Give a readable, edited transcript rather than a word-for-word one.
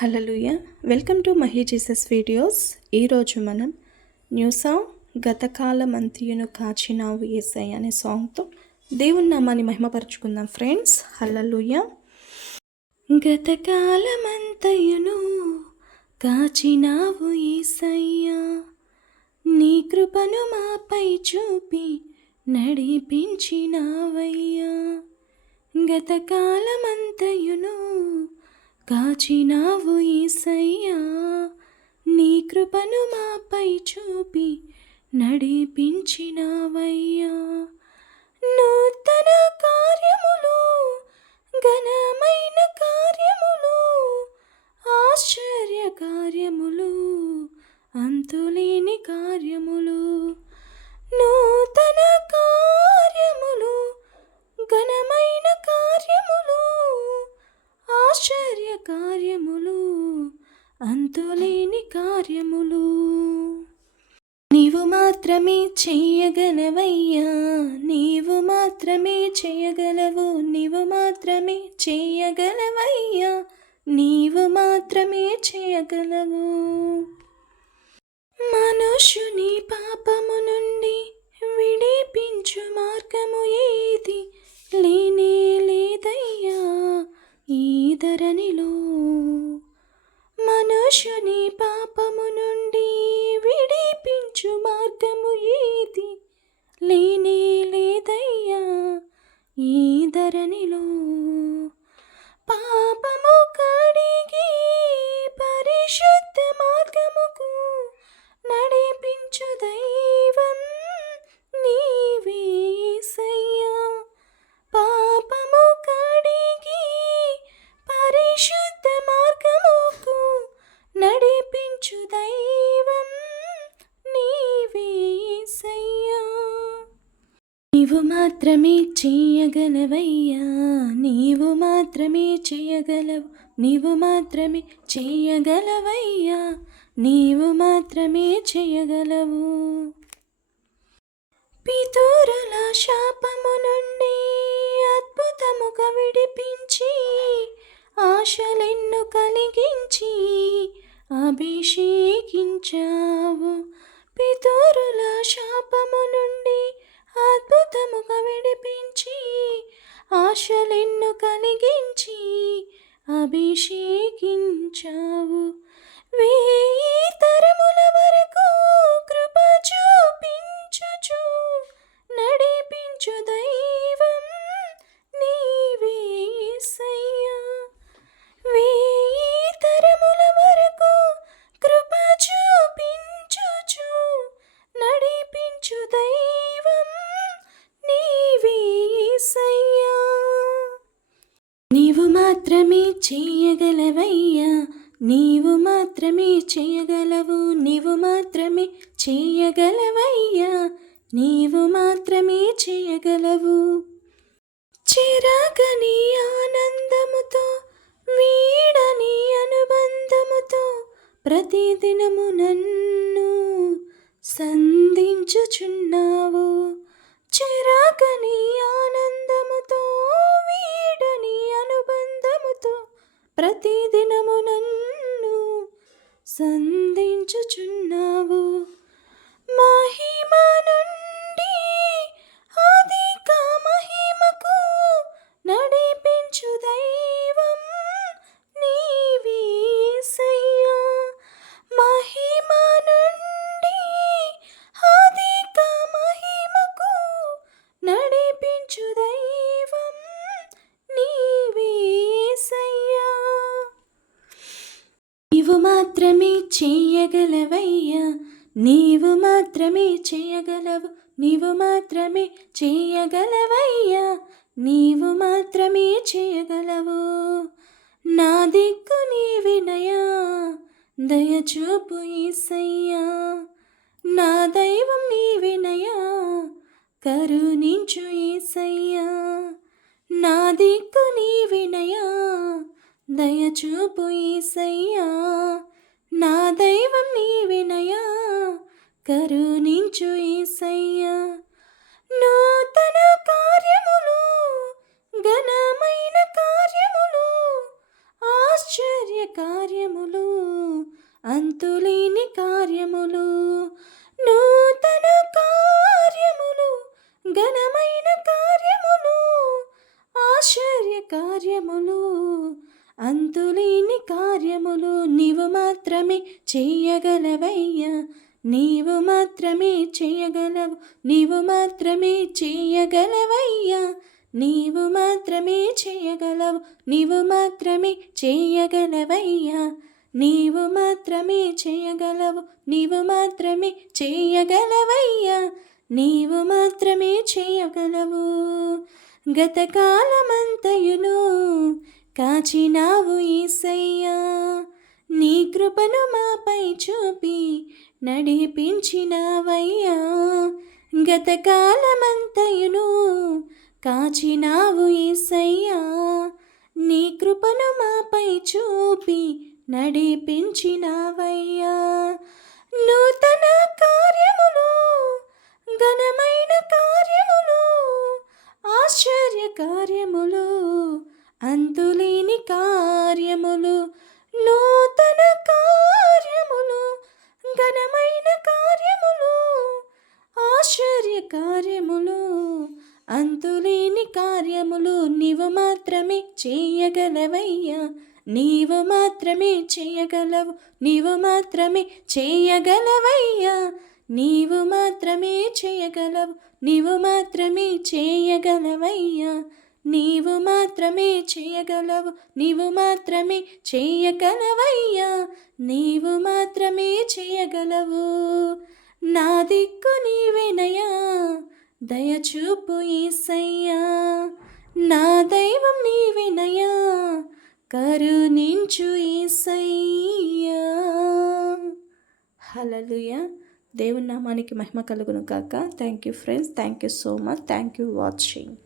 Hallelujah! Welcome to Mahi Jesus videos. ఈరోజు మనం new song గతకాలమంతియును కాచినావు యేసయ్య అనే సాంగ్తో దేవుని నామాన్ని మహిమపరుచుకుందాం ఫ్రెండ్స్. హల్లెలూయా! గతకాలమంతయును కాచినావు యేసయ్య, నీ కృపను మాపై చూపి నడిపించినావయ్యా. గతకాలమంతయును కాచినావు యేసయ్యా, నీ కృపను మాపై చూపి నడిపించినావయ్యా. నూతన కార్యములు, ఘనమైన కార్యములు, ఆశ్చర్య కార్యములు, అంతులేని కార్యములు. నూతన కార్యములు, ఘనమైన కార్యములు, ఆశ్చర్య కార్యములు, అంతులేని కార్యములు. నీవు మాత్రమే చేయగలవయ్యా, నీవు మాత్రమే చేయగలవు, నీవు మాత్రమే చేయగలవయ్యా, నీవు మాత్రమే చేయగలవు. మనుష్యుని పాపము నుండి విడిపించు మార్గము ఏది లేనే లేదయ్యా ఈ ధరణిలో. మనుష్యుని పాపము నుండి విడిపించు మార్గము ఏది లేనే లేదయ్యా ఈ ధరణిలో. పాపము కడిగి పరిశుద్ధ మార్గముకు నడిపించు దైవం నీవే యేసయ్యా. పాపము కడిగి పరిశుద్ధ మార్గముకు నడిపించు దైవం నీవే యేసయ్యా. నీవు మాత్రమే చేయగలవయ్యా, నీవు మాత్రమే చేయగలవు, నీవు మాత్రమే చేయగలవయ్యా, నీవు మాత్రమే చేయగలవు. పితరుల శాపము నుండి అద్భుతముగా విడిపించి, ఆశలెన్ను కలిగించి అభిషేకించావు. పితరుల శాపము నుండి అద్భుతముగా విడిపించి, ఆశలెన్ను కలిగించి అభిషేకించావు. వేయి తరముల వరకు కృప చూపించుచు నడిపించు దైవం నీవే యేసయ్యా. వేయి తరముల వరకు కృప చూపించుచు నడిపించు దైవం నీవే యేసయ్యా. నీవు మాత్రమే చేయగలవయ్యా, నీవు మాత్రమే చేయగలవు, నీవు మాత్రమే చేయగలవయ్యా, నీవు మాత్రమే చేయగలవు. చిరగని ఆనందముతో, వీడని అనుబంధముతో ప్రతిదినము నన్ను సంధించుచున్నావు. చిరగని ఆనందముతో, వీడని అనుబంధముతో ప్రతిదినము నన్ను సంధించుచున్నావు. మహిమ నుండి అధిక మహిమకు నడిపించు దైవం నీవే యేసయ్యా. మహిమ నుండి అధిక మహిమకు నడిపించు దైవం నీవే యేసయ్యా. నీవు మాత్రమే చేయగలవయ్యా, నీవు మాత్రమే చేయగలవు, నీవు మాత్రమే చేయగలవయ్యా, నీవు మాత్రమే చేయగలవు. నా దిక్కు నీవినయా, దయచూపు యేసయ్యా. నా దైవం నీవినయా, కరుణించు యేసయ్యా. నా దిక్కు నీవినయా, దయచూపు యేసయ్యా. నా దైవం నీవినయా, కరుణించు యేసయ్యా. నూతన కార్యములు, ఘనమైన కార్యములు, ఆశ్చర్య కార్యములు, అంతులేని కార్యములు, నూతన కార్యములు, ఘనమైన కార్యములు, ఆశ్చర్య కార్యములు, అంతులేని కార్యములు నీవు మాత్రమే చేయగలవయ్యా. నీవు మాత్రమే చేయగలవు, నీవు మాత్రమే చేయగలవయ్యా. నీవు మాత్రమే చేయగలవు, నీవు మాత్రమే చేయగలవయ్యా. నీవు మాత్రమే చేయగలవు, నీవు మాత్రమే చేయగలవయ్యా. నీవు మాత్రమే చేయగలవు. గతకాలమంతయును కాచినావు యేసయ్యా. నీ కృపను మాపై చూపి నడిపించినావయ్యా. గతకాలమంతయును కాచినావు యేసయ్యా. నీ కృపను మాపై చూపి నడిపించినావయ్యా. నూతన కార్యములు, ఘనమైన కార్యములు, ఆశ్చర్య కార్యములు, అంతులేని కార్యములు, నూతన కార్యములు, ఘనమైన కార్యములు, ఆశ్చర్య కార్యములు, అంతులేని కార్యములు నీవు మాత్రమే చేయగలవయ్యా. నీవు మాత్రమే చేయగలవు, నీవు మాత్రమే చేయగలవయ్యా. నీవు మాత్రమే చేయగలవు, నీవు మాత్రమే చేయగలవయ్యా. నీవు మాత్రమే చేయగలవు, నీవు మాత్రమే చేయగలవయ్యా. నీవు మాత్రమే చేయగలవు. నా దిక్కు నీవేనయ్యా, దయచూపు యేసయ్యా. నా దైవం నీవేనయ్యా, కరుణించు యేసయ్యా. హల్లెలూయా. దేవుని నామానికి మహిమ కలుగును కాక. Thank you friends, thank you so much, thank you watching.